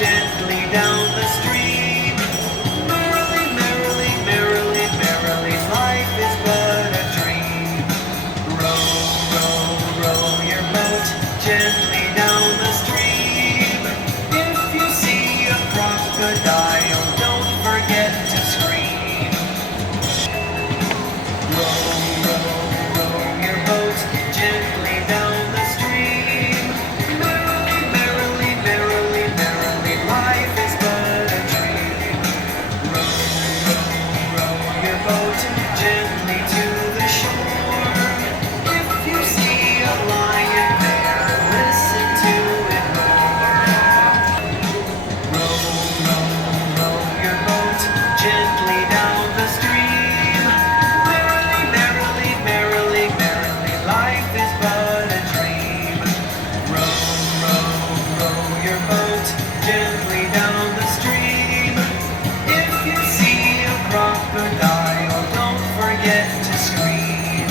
gently down the stream. Merrily, merrily, merrily, merrily, life is but a dream. Row, row, row your boat gently down the stream. If you see a crocodile, don't forget to scream. Row, row, row your boat gently down the stream. Merrily, merrily, merrily, merrily, life is but a dream. Row, row, row your boat gently to the shore. If you see a lion there, listen to it roar. Row, row, row your boat gently down the stream. Merrily, merrily, merrily, merrily, life is but a dream. Row, row, row your boat gently down the stream. If you see a crocodile, don't forget to scream.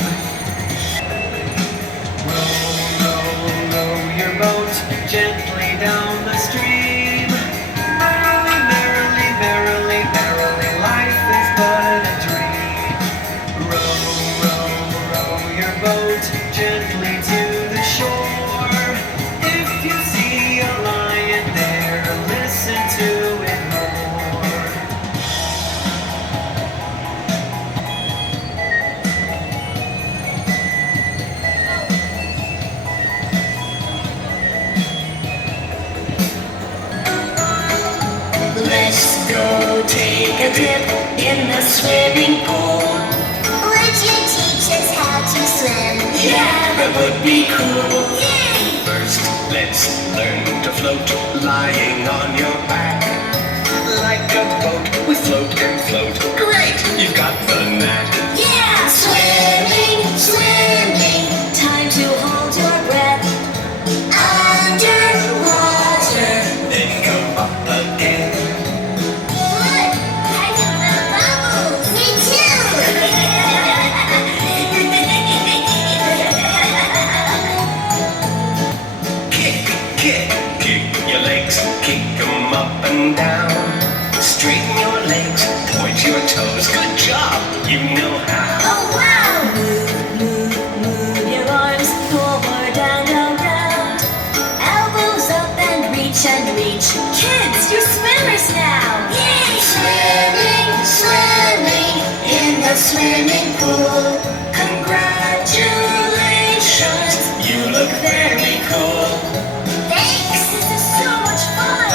Row, row, row your boat gently down the stream. Merrily, merrily, merrily, merrily, life is but a dream. Row, row, row your boat gently to the shore. If you see a lion there, listen to it roar. Let's go take a dip in the swimming pool. Would you teach us how to swim? Yeah, that would be cool. Yay! First, let's learn to float, lying on your back. Like a boat, we float and float. Great, you've got the knack. Yeah! Swimming, swimming, time to hold your breath. Underwater. Then come up again. What? I do the bubbles. Me too! Kick, kick, kick your legs, kick 'em up and down. Straighten your legs, point your toes. Good job, you know how. Oh wow! Move your arms forward and around. Elbows up and reach and reach. Kids, you're swimmers now. Yay! Swimming, swimming in the swimming pool. Congratulations, you look very cool. Thanks! This is so much fun.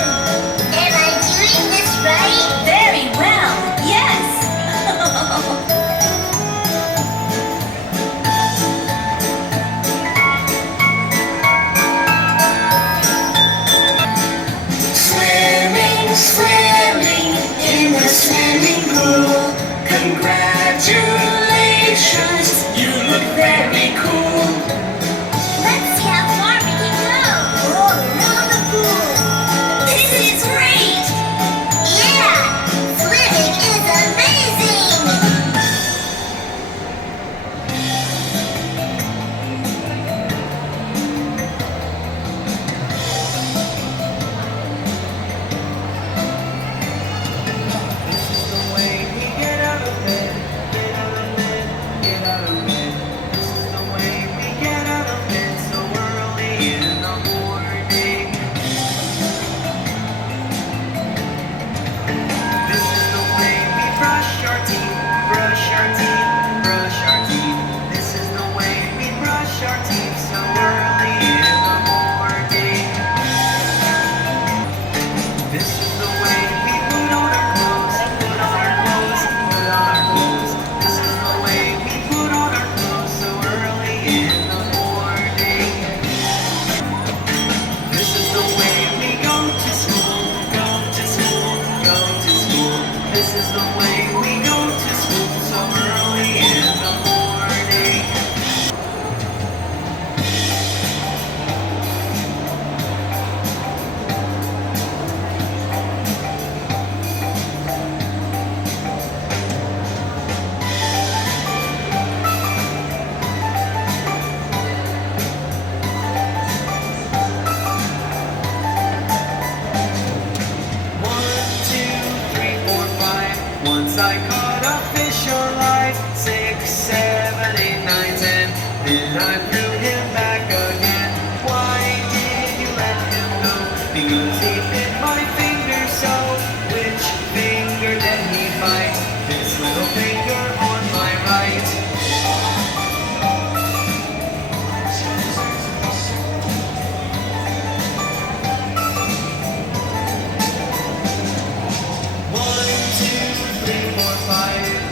Am I doing this right? Very well. Yes. Swimming, swimming in the swimming pool. Congratulations. I threw him back again. Why did you let him go? Because he bit my finger so. Which finger did he bite? This little finger on my right. One, two, three, four, five.